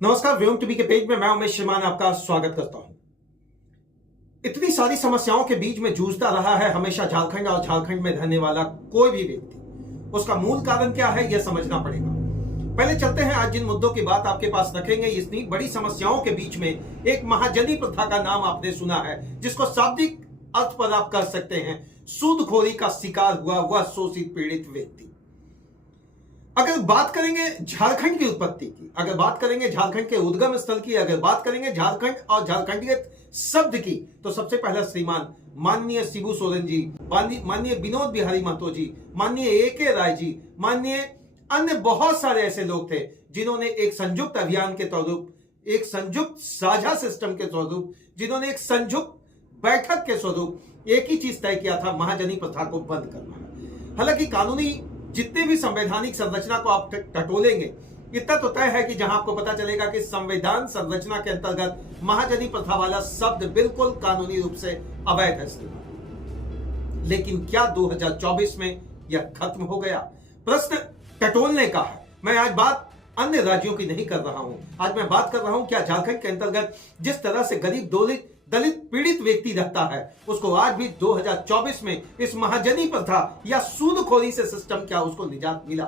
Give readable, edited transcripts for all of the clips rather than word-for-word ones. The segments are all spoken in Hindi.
नमस्कार, व्योम टीवी के पेज में मैं उमेश श्रीमान आपका स्वागत करता हूं। इतनी सारी समस्याओं के बीच में जूझता रहा है हमेशा झारखंड और झारखंड में रहने वाला कोई भी व्यक्ति। उसका मूल कारण क्या है यह समझना पड़ेगा। पहले चलते हैं, आज जिन मुद्दों की बात आपके पास रखेंगे, इतनी बड़ी समस्याओं के बीच में एक महाजनी प्रथा का नाम आपने सुना है, जिसको शाब्दिक अर्थ पर आप कर सकते हैं सूदखोरी का शिकार हुआ वह शोषित पीड़ित व्यक्ति। अगर बात करेंगे झारखंड की उत्पत्ति की, अगर बात करेंगे झारखंड के उद्गम स्थल की, अगर बात करेंगे झारखंड और झारखंडियत शब्द की, तो सबसे पहला श्रीमान माननीय शिबू सोरेन जी, माननीय विनोद बिहारी महतो जी, माननीय ए.के. राय जी, माननीय अन्य बहुत सारे ऐसे लोग थे जिन्होंने एक संयुक्त अभियान के स्वरूप, एक संयुक्त साझा सिस्टम के स्वरूप, जिन्होंने एक संयुक्त बैठक के स्वरूप एक ही चीज तय किया था, महाजनी प्रथा को बंद करना। हालांकि कानूनी जितने भी संवैधानिक संरचना को आप टटोलेंगे, इतना तो तय है कि जहां आपको पता चलेगा कि संविधान संरचना के अंतर्गत महाजनी प्रथा वाला शब्द बिल्कुल कानूनी रूप से अवैध है। लेकिन क्या 2024 में यह खत्म हो गया? प्रश्न टटोलने का है। मैं आज बात अन्य राज्यों की नहीं कर रहा हूं, आज मैं बात कर रहा हूं क्या झारखंड के अंतर्गत जिस तरह से गरीब दलित पीड़ित व्यक्ति रहता है, उसको आज भी 2024 में इस महाजनी प्रथा या सूदखोरी से सिस्टम क्या उसको निजात मिला?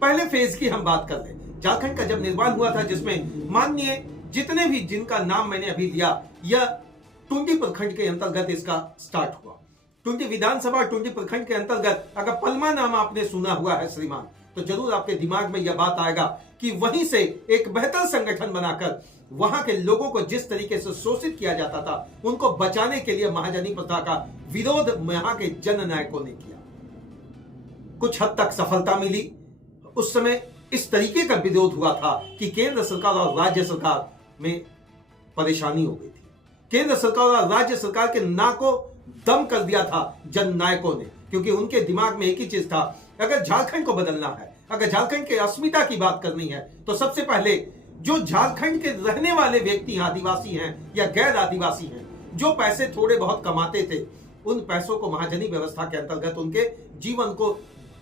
पहले फेज की हम बात कर रहे। झारखंड का जब निर्माण हुआ था, जिसमें माननीय जितने भी जिनका नाम मैंने अभी लिया, यह टुंडी प्रखंड के अंतर्गत इसका स्टार्ट हुआ। टुंडी विधानसभा टुंडी प्रखंड के अंतर्गत अगर पलमा नाम आपने सुना हुआ है श्रीमान, तो जरूर आपके दिमाग में यह बात आएगा कि वहीं से एक बेहतर संगठन बनाकर वहां के लोगों को जिस तरीके से शोषित किया जाता था, उनको बचाने के लिए महाजनी प्रथा का विरोध वहां के जननायकों ने किया। कुछ हद तक सफलता मिली। उस समय इस तरीके का विरोध हुआ था कि केंद्र सरकार और राज्य सरकार में परेशानी हो गई थी। केंद्र सरकार और राज्य सरकार के नाक को दम कर दिया था जननायकों ने, क्योंकि उनके दिमाग में एक ही चीज था, अगर झारखंड को बदलना है, अगर झारखंड के अस्मिता की बात करनी है, तो सबसे पहले जो झारखंड के रहने वाले व्यक्ति आदिवासी हैं या गैर आदिवासी हैं, जो पैसे थोड़े बहुत कमाते थे, उन पैसों को महाजनी व्यवस्था के अंतर्गत उनके जीवन को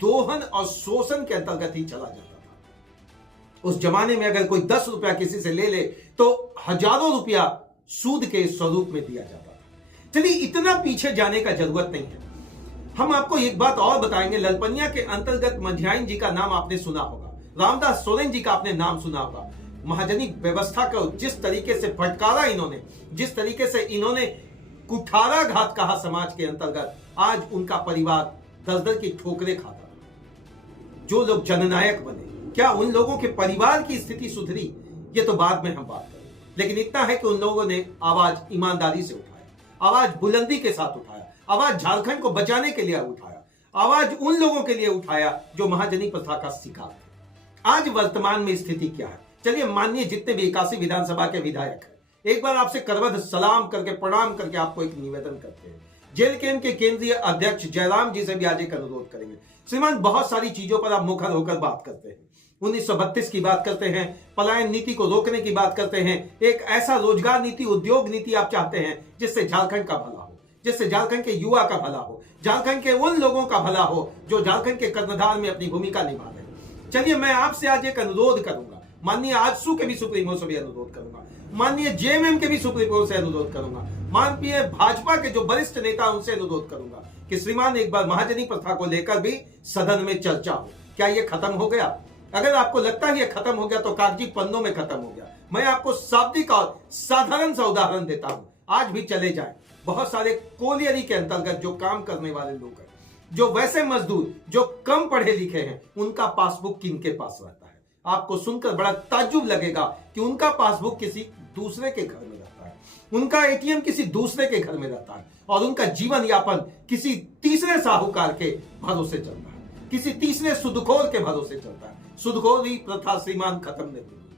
दोहन और शोषण के अंतर्गत ही चला जाता था। उस जमाने में अगर कोई 10 रुपया किसी से ले तो हजारों रुपया सूद के स्वरूप में दिया जाता था। चलिए, इतना पीछे जाने का जरूरत नहीं है। हम आपको एक बात और बताएंगे। ललपनिया के अंतर्गत मंझाइन जी का नाम आपने सुना होगा, रामदास सोरेन जी का आपने नाम सुना होगा। महाजनी व्यवस्था को जिस तरीके से फटकारा इन्होंने, जिस तरीके से इन्होंने कुठाराघात कहा समाज के अंतर्गत, आज उनका परिवार दर-दर की ठोकरें खाता। जो लोग जननायक बने, क्या उन लोगों के परिवार की स्थिति सुधरी? ये तो बाद में हम बात करें। लेकिन इतना है कि उन लोगों ने आवाज ईमानदारी से उठाया, आवाज बुलंदी के साथ उठाया, आवाज झारखंड को बचाने के लिए उठाया, आवाज उन लोगों के लिए उठाया जो महाजनी प्रथा का शिकार थे। आज वर्तमान में स्थिति क्या है? चलिए, माननीय जितने भी 81 विधानसभा के विधायक हैं, एक बार आपसे करवध सलाम करके, प्रणाम करके आपको एक निवेदन करते हैं। जेल कैंप के केंद्रीय अध्यक्ष जयराम जी से भी आज एक अनुरोध करेंगे। श्रीमान, बहुत सारी चीजों पर आप मुखर होकर बात करते हैं। 1932 की बात करते हैं, पलायन नीति को रोकने की बात करते हैं, एक ऐसा रोजगार नीति, उद्योग नीति आप चाहते हैं जिससे झारखंड का भला हो, जिससे झारखंड के युवा का भला हो, झारखंड के उन लोगों का भला हो जो झारखंड के कर्णधार में अपनी भूमिका निभा रहे हैं। चलिए, मैं आपसे आज एक अनुरोध करूंगा, माननीय आजसू के भी सुप्रीमो से भी अनुरोध करूंगा, माननीय जेएमएम के भी सुप्रीमो से अनुरोध करूंगा, माननीय भाजपा के जो वरिष्ठ नेता उनसे अनुरोध करूंगा कि श्रीमान, एक बार महाजनी प्रथा को लेकर भी सदन में चर्चा हो। क्या यह खत्म हो गया? अगर आपको लगता है यह खत्म हो गया तो कागजी पन्नों में खत्म हो गया। मैं आपको शाब्दिक और साधारण सा उदाहरण देता हूं। आज भी चले जाए, बहुत सारे कोलियरी के अंतर्गत जो काम करने वाले लोग हैं, जो वैसे मजदूर जो कम पढ़े लिखे हैं, उनका पासबुक किनके पास रहता है? आपको सुनकर बड़ा ताज्जुब लगेगा कि उनका पासबुक किसी दूसरे के घर में रहता है, उनका एटीएम किसी दूसरे के घर में रहता है, और उनका जीवन यापन किसी तीसरे साहूकार के भरोसे चलता है, किसी तीसरे सुदखोर के भरोसे चलता है। सुदखोरी प्रथा श्रीमान खत्म नहीं हुई।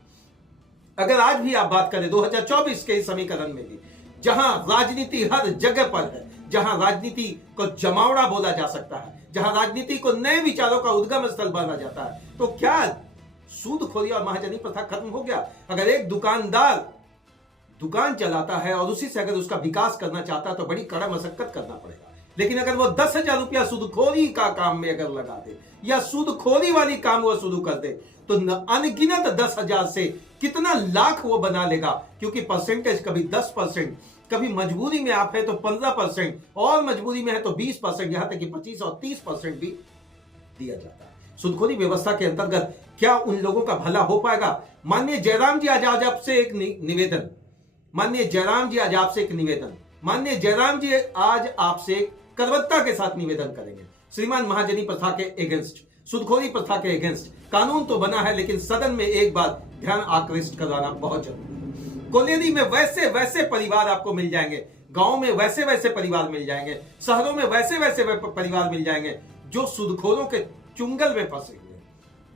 अगर आज भी आप बात करें 2024 के समीकरण में भी, जहां राजनीति हर जगह पर है, जहां राजनीति को जमावड़ा बोला जा सकता है, जहां राजनीति को नए विचारों का उद्गम स्थल माना जाता है, तो क्या सूदखोरी और महाजनी प्रथा खत्म हो गया? अगर एक दुकानदार दुकान चलाता है और उसी से अगर उसका विकास करना चाहता है तो बड़ी कड़ा मशक्कत करना पड़ेगा। लेकिन अगर वो 10,000 रुपया सूदखोरी का काम में अगर लगा दे या सूदखोरी वाली काम वो शुरू कर दे, तो अनगिनत 10,000 से कितना लाख वो बना लेगा, क्योंकि परसेंटेज कभी 10%, कभी मजबूरी में आप है तो 15%, और मजबूरी में है तो 20%, यहां तक कि 25 और 30% भी दिया जाता है। सूदखोरी व्यवस्था के अंतर्गत क्या उन लोगों का भला हो पाएगा? माननीय जयराम जी, आज आपसे एक निवेदन, माननीय जयराम जी आज आपसे एक निवेदन, माननीय जयराम जी आज आपसे कर्मठता के साथ निवेदन करेंगे। श्रीमान, महाजनी प्रथा के अगेंस्ट, सूदखोरी प्रथा के अगेंस्ट कानून तो बना है, लेकिन सदन में एक बार ध्यान आकृष्ट कराना बहुत जरूरी है। कोलियरी में वैसे वैसे परिवार आपको मिल जाएंगे, गांव में वैसे वैसे परिवार मिल जाएंगे, शहरों में वैसे वैसे परिवार मिल जाएंगे जो सूदखोरों के चुंगल में फंसे हुए हैं।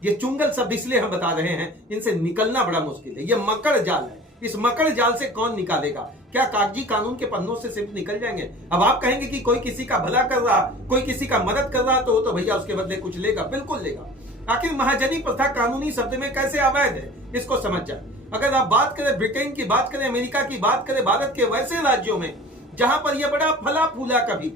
ये चुंगल शब्द इसलिए हम बता रहे हैं, इनसे निकलना बड़ा मुश्किल है। ये मकड़ जाल है, इस मकड़ जाल से कौन निकालेगा? क्या कागजी कानून के पन्नों से सिर्फ निकल जाएंगे? अब आप कहेंगे कि कोई किसी का भला कर रहा, कोई किसी का मदद कर रहा, तो भैया उसके बदले कुछ लेगा, बिल्कुल लेगा। आखिर महाजनी प्रथा कानूनी शब्द में कैसे अवैध है, इसको समझ जाए। अगर आप बात करें ब्रिटेन की, बात करें अमेरिका की, बात करें भारत के वैसे राज्यों में जहां पर यह बड़ा फला फूला कभी,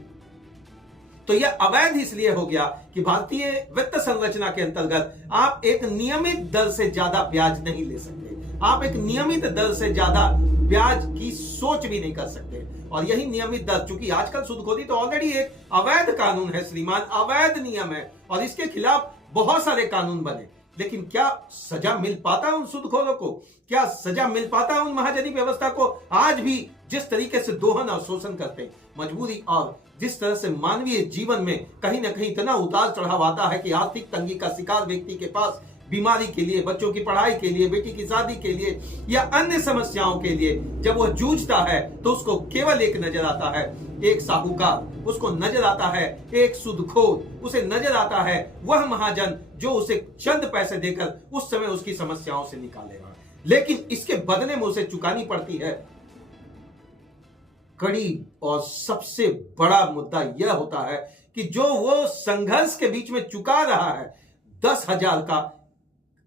तो यह अवैध इसलिए हो गया कि भारतीय वित्त संरचना के अंतर्गत आप एक नियमित दर से ज्यादा ब्याज नहीं ले सकते, आप एक नियमित दर से ज्यादा ब्याज की सोच भी नहीं कर सकते। और यही नियमित दर, चूंकि आजकल सूदखोरी तो ऑलरेडी एक अवैध कानून है श्रीमान, अवैध नियम है, और इसके खिलाफ बहुत सारे कानून बने, लेकिन क्या सजा मिल पाता उन सूदखोरों को? क्या सजा मिल पाता उन महाजनी व्यवस्था को? आज भी जिस तरीके से दोहन और शोषण करते हैं, मजबूरी और जिस तरह से मानवीय जीवन में कहीं ना कहीं इतना उतार चढ़ाव आता है कि आर्थिक तंगी का शिकार व्यक्ति के पास बीमारी के लिए, बच्चों की पढ़ाई के लिए, बेटी की शादी के लिए या अन्य समस्याओं के लिए जब वह जूझता है, तो उसको केवल एक नजर आता है, एक साहूकार, उसको नजर आता है एक सूदखोर, उसे नजर आता है वह महाजन जो उसे चंद पैसे देकर उस समय उसकी समस्याओं से निकालेगा। लेकिन इसके बदले में उसे चुकानी पड़ती है कड़ी, और सबसे बड़ा मुद्दा यह होता है कि जो वो संघर्ष के बीच में चुका रहा है 10,000 का,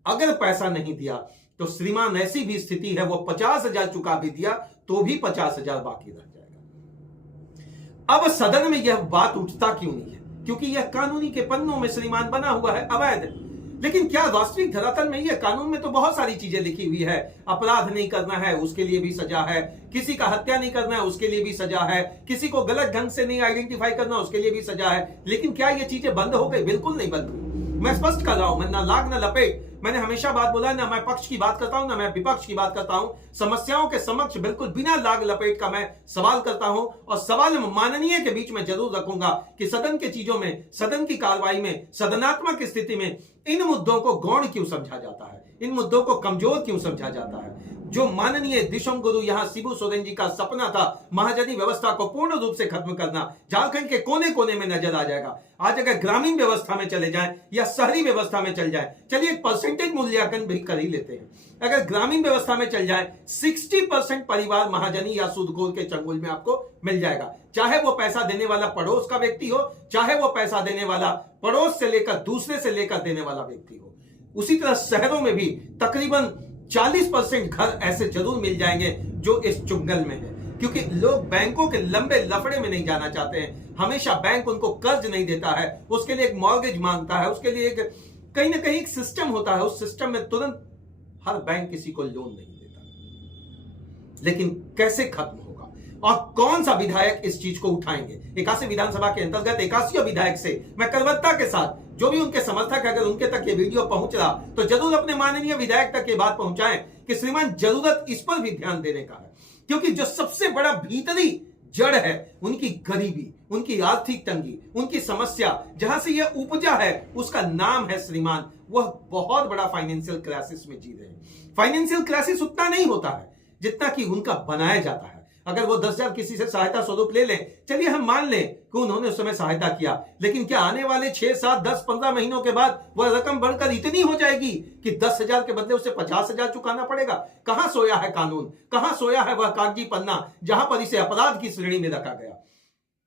अगर पैसा नहीं दिया तो श्रीमान ऐसी भी स्थिति है वो 50,000 चुका भी दिया तो भी 50,000 बाकी रह जाएगा। अब सदन में यह बात उठता क्यों नहीं है? क्योंकि यह कानूनी के पन्नों में श्रीमान बना हुआ है अवैध। लेकिन क्या वास्तविक धरातल में यह कानून में तो बहुत सारी चीजें लिखी हुई है, अपराध नहीं करना है उसके लिए भी सजा है, किसी का हत्या नहीं करना है उसके लिए भी सजा है, किसी को गलत ढंग से नहीं आइडेंटिफाई करना उसके लिए भी सजा है। लेकिन क्या ये चीजें बंद हो गई? बिल्कुल नहीं बंद हुई। मैं स्पष्ट कर रहा हूं, मैं ना लाग ना लपेट, मैंने हमेशा बात बोला, ना मैं पक्ष की बात करता हूं ना मैं विपक्ष की बात करता हूं। समस्याओं के समक्ष बिल्कुल बिना लाग लपेट का मैं सवाल करता हूं, और सवाल माननीय के बीच में जरूर रखूंगा कि सदन के चीजों में, सदन की कार्रवाई में, सदनात्मक स्थिति में इन मुद्दों को गौण क्यों समझा जाता है, इन मुद्दों को कमजोर क्यों समझा जाता है। जो माननीय दिशम गुरु यहां शिबू सोरेन जी का सपना था महाजनी व्यवस्था को पूर्ण रूप से खत्म करना, झारखंड के कोने कोने में नजर आ जाएगा। आज अगर ग्रामीण व्यवस्था में चले जाएं या शहरी व्यवस्था में चल जाए, चलिए एक परसेंटेज मूल्यांकन भी कर ही लेते हैं। अगर ग्रामीण व्यवस्था में चल जाए 60% परिवार महाजनी या सूदखोर के चंगुल में आपको मिल जाएगा, चाहे वो पैसा देने वाला पड़ोस का व्यक्ति हो, चाहे वो पैसा देने वाला पड़ोस से लेकर दूसरे से लेकर देने वाला व्यक्ति हो। उसी तरह शहरों में भी तकरीबन 40% घर ऐसे जरूर मिल जाएंगे जो इस चुंगल में है, क्योंकि लोग बैंकों के लंबे लफड़े में नहीं जाना चाहते हैं। हमेशा बैंक उनको कर्ज नहीं देता है, उसके लिए एक मॉर्गेज मांगता है, उसके लिए एक कहीं ना कहीं एक सिस्टम होता है, उस सिस्टम में तुरंत हर बैंक किसी को लोन नहीं देता। लेकिन कैसे खत्म होगा और कौन सा विधायक इस चीज को उठाएंगे? 81 विधानसभा के अंतर्गत 81 विधायक से मैं कर्मठता के साथ, जो भी उनके समर्थक, अगर उनके तक ये वीडियो पहुंच रहा तो जरूर अपने माननीय विधायक तक ये बात पहुंचाएं कि श्रीमान जरूरत इस पर भी ध्यान देने का है, क्योंकि जो सबसे बड़ा भीतरी जड़ है उनकी गरीबी, उनकी आर्थिक तंगी, उनकी समस्या, जहां से यह उपजा है उसका नाम है श्रीमान, वह बहुत बड़ा फाइनेंशियल क्राइसिस में जी रहे हैं। फाइनेंशियल क्राइसिस उतना नहीं होता है जितना कि उनका बनाया जाता है। अगर वो 10,000 किसी से सहायता स्वरूप ले लें, चलिए हम मान लें कि उन्होंने उस समय सहायता किया, लेकिन क्या आने वाले 6, 7, 10, 15 महीनों के बाद वह रकम बढ़कर इतनी हो जाएगी कि 10,000 के बदले उसे 50,000 चुकाना पड़ेगा? कहां सोया है कानून, कहां सोया है वह कागजी पन्ना जहां पर इसे अपराध की श्रेणी में रखा गया?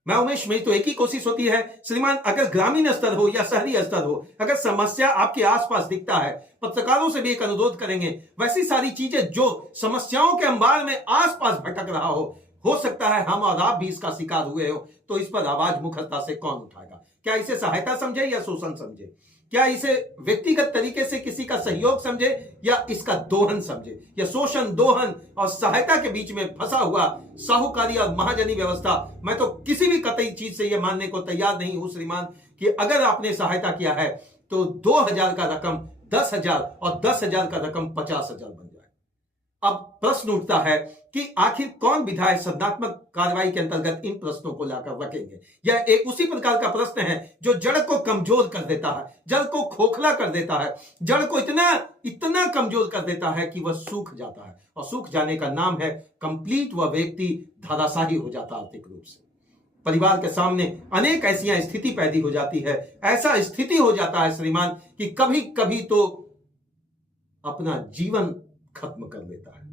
मैं उमेश, मेरी तो एक ही कोशिश होती है श्रीमान, अगर ग्रामीण स्तर हो या शहरी स्तर हो, अगर समस्या आपके आसपास दिखता है, पत्रकारों से भी एक अनुरोध करेंगे, वैसी सारी चीजें जो समस्याओं के अंबार में आसपास भटक रहा हो सकता है हम और आप भी इसका शिकार हुए हो, तो इस पर आवाज मुखरता से कौन उठाएगा? क्या इसे सहायता समझे या शोषण समझे? क्या इसे व्यक्तिगत तरीके से किसी का सहयोग समझे या इसका दोहन समझे, या शोषण, दोहन और सहायता के बीच में फंसा हुआ साहूकारी और महाजनी व्यवस्था। मैं तो किसी भी कतई चीज से यह मानने को तैयार नहीं हूं श्रीमान कि अगर आपने सहायता किया है तो 2000 का रकम 10,000 और 10,000 का रकम 50,000 बन जाए। अब प्रश्न उठता है कि आखिर कौन विधायक संज्ञानात्मक कार्रवाई के अंतर्गत इन प्रश्नों को लाकर रखेंगे। यह एक उसी प्रकार का प्रश्न है जो जड़ को कमजोर कर देता है, जड़ को खोखला कर देता है, जड़ को इतना कमजोर कर देता है कि वह सूख जाता है, और सूख जाने का नाम है कंप्लीट। वह व्यक्ति धराशायी हो जाता है आर्थिक रूप से। परिवार के सामने अनेक ऐसी स्थिति पैदा हो जाती है, ऐसा स्थिति हो जाता है श्रीमान कि कभी कभी तो अपना जीवन खत्म कर देता है,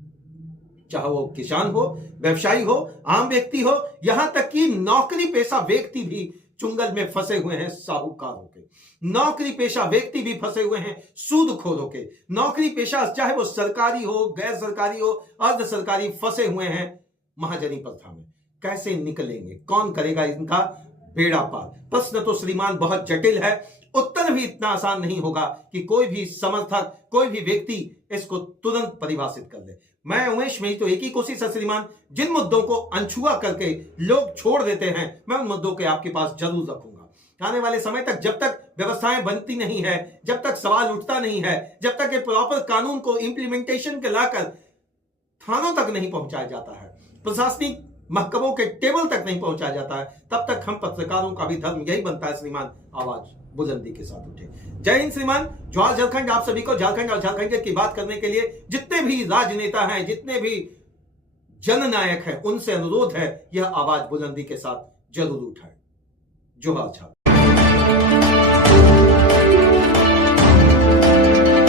चाहे वो किसान हो, व्यवसायी हो, आम व्यक्ति हो, यहां तक कि नौकरी पेशा व्यक्ति भी चुंगल में फंसे हुए हैं साहूकारों के। नौकरी पेशा व्यक्ति भी फंसे हुए हैं सूदखोरों के। नौकरी पेशा चाहे वो सरकारी हो, गैर सरकारी हो, अर्ध सरकारी, फंसे हुए हैं महाजनी प्रथा में। कैसे निकलेंगे? कौन करेगा इनका बेड़ा पार? प्रश्न तो श्रीमान बहुत जटिल है, उत्तर भी इतना आसान नहीं होगा कि कोई भी समर्थक, कोई भी व्यक्ति इसको तुरंत परिभाषित कर दे। मैं उमेश, मेरी तो एक ही कोशिश है श्रीमान, जिन मुद्दों को अनछुआ करके लोग छोड़ देते हैं, मैं उन मुद्दों के आपके पास जरूर रखूंगा। आने वाले समय तक, जब तक व्यवस्थाएं बनती नहीं है, जब तक सवाल उठता नहीं है, जब तक ये प्रॉपर कानून को इंप्लीमेंटेशन के लाकर थानों तक नहीं पहुंचाया जाता है, प्रशासनिक महकमों के टेबल तक नहीं पहुंचाया जाता है, तब तक हम पत्रकारों का भी धर्म यही बनता है श्रीमान, आवाज बुलंदी के साथ उठे। जय हिंद श्रीमान, जवाहर झारखंड। आप सभी को झारखंड और झारखंड की बात करने के लिए जितने भी राजनेता हैं, जितने भी जननायक हैं, उनसे अनुरोध है यह आवाज बुलंदी के साथ जरूर उठाएं। जोहार झारखंड।